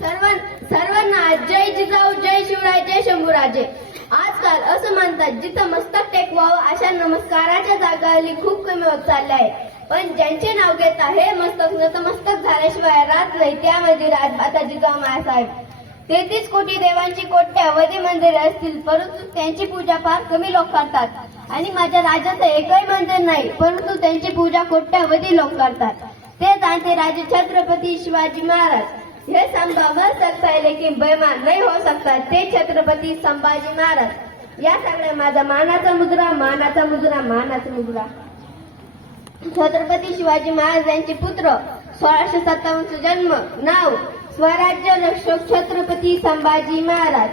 सर्वांना जय जिजाऊ, जय शिवराय, जय शंभूराजे. आजकाल असं म्हणतात, जिथं मस्तक टेकवावं अशा नमस्काराच्या जागावली खूप कमी होत चालल्या आहे. पण ज्यांचे नाव घेता हे मस्तक नतमस्तक झाल्याशिवाय राहत नाही, त्यामध्ये आता जिजाऊ माँसाहेब. 33 कोटी देवांची कोट्यावधी मंदिरे असतील, परंतु त्यांची पूजा फार कमी लोक करतात. आणि माझ्या राज्याचं एकही मंदिर नाही, परंतु त्यांची पूजा कोट्यावधी लोक करतात. ते जाणते राजे छत्रपती शिवाजी महाराज. हे संभव न सकता है लेकिन बेईमान नहीं हो सकता, ते छत्रपती संभाजी महाराज. या सगळ्या माझा मानाचा मुद्रा, मानाचा मुद्रा, मानाचा मुद्रा. छत्रपती शिवाजी महाराज यांचे पुत्र, 1657 जन्म, नाव स्वराज्य रक्षक छत्रपती संभाजी महाराज.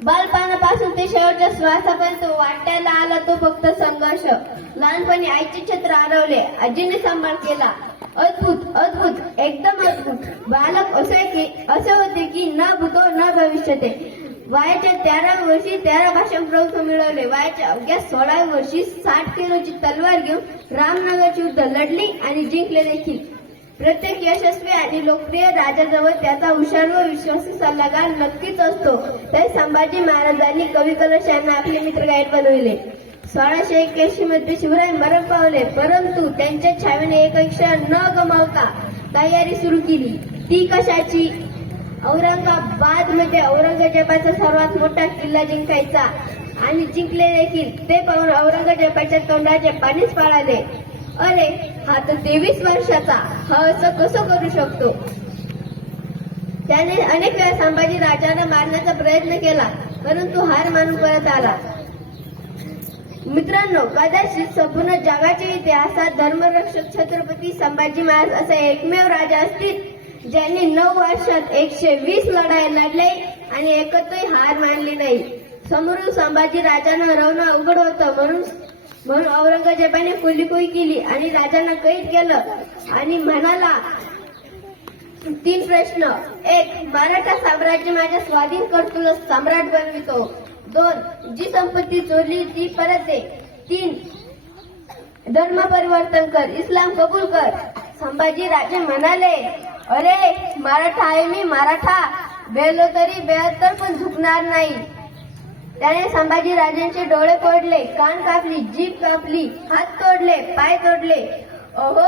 बालपणापासून ते शेवटच्या श्वासापर्यंत वाट्याला आला तो फक्त संघर्ष. लहानपणी आईचे छत्र हरवले, आजीने सांभाळ केला. अद्भुत अद्भुत एकदम अद्भुत बालक असे होते की न भूतो न भविष्यते. वयाच्या 13व्या वर्षी 13 भाषण प्रभुत्व मिळवले. वयाच्या अवघ्या 16व्या वर्षी 60 किलोची तलवार घेऊन रामनगरचे युद्ध लढली आणि जिंकले देखील. प्रत्येक यशस्वी आणि लोकप्रिय राजाजवळ त्याचा हुशार व विश्वासू सल्लागार नक्कीच असतो. तरी संभाजी महाराजांनी कवी कलश यांना आपले मित्र गाईड बनविले. 1681 मध्ये शिवराय मरण पावले, परंतु त्यांच्या छावेने एक क्षण न गमावता तयारी सुरू केली. ती कशाची? औरंगाबाद मध्ये औरंगजेबाचा सर्वात मोठा किल्ला जिंकायचा आणि जिंकले देखील. ते पाहून औरंगजेबाच्या तोंडाचे पाणीच पळाले. अरे, हा तर 23 वर्षाचा, हा असं कसं करू शकतो? त्याने अनेक वेळा संभाजी राजांना मारण्याचा प्रयत्न केला, परंतु हार मानून परत आला. मित्रांनो, कदाचित संपूर्ण जगाच्या इतिहासात धर्मरक्षक छत्रपती संभाजी महाराज असा एकमेव राजा असतील ज्यांनी 9 वर्षात 120 लढाई लढले आणि एकत्रही हार मानली नाही. समोरून संभाजी राजांना हरवणं अवघड होतं, म्हणून औरंगजेबाने कुलीकुई केली आणि राजांना कैद केलं आणि म्हणाला 3 प्रश्न. 1. मराठा साम्राज्य माझ्या स्वाधीन कर, तुला सम्राट बनवितो. 2. जी संपत्ती चोरली ती परत दे. 3. धर्म परिवर्तन कर, इस्लाम कबूल कर. संभाजी राजे म्हणाले, अरे, मराठा आहे मी, मराठा. बेलो तरी 72 पण झुकणार नाही. त्याने संभाजी राजांचे डोळे फोडले, कान कापली, जीभ कापली, हात तोडले, पाय तोडले. ओहो,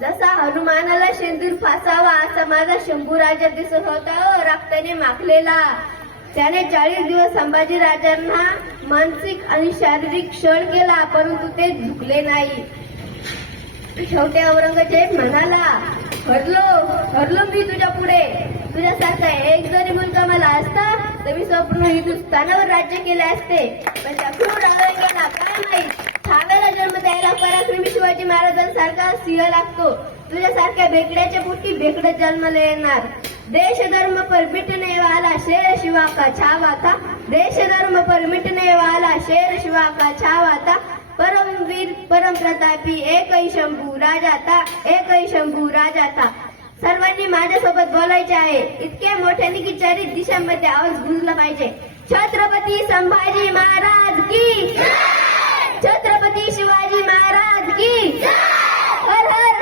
जसा हनुमानाला शेंदूर फासावा असा माझा शंभू राजा दिसत होता, रक्ताने माखलेला. त्याने 40 दिवस संभाजी राजांना मानसिक आणि शारीरिक छळ केला, परंतु ते झुकले नाही. शेवटी औरंगजेब म्हणाला, हरलो मी तुझ्या पुढे. तुझ्यासारखा एक जरी मुलगा मला असता तर मी संपूर्ण हिंदुस्थानावर राज्य केले असते. पण त्या क्रूर औरंगजेबाला काय माहित, छाव्याला जन्म द्यायला पराक्रमी शिवाजी महाराजांसारखा सिंह लागतो. तुझ्यासारख्या बेकड्याच्या पोटी बेकड जन्माला येणार. देश धर्म पर मिटने वाला शेर शिवा का छावा था. देश धर्म पर मिटने वाला शेर शिवा का छावा था. परमवीर परम प्रतापी एकही शंभू राजा था, एकही शंभू राजा था. सर्वांनी माझ्यासोबत बोलायचे आहे, इतके मोठ्याने की 4 दिशांमध्ये आवाज गुंजला पाहिजे. छत्रपती संभाजी महाराज की, छत्रपती शिवाजी महाराज की. हर हर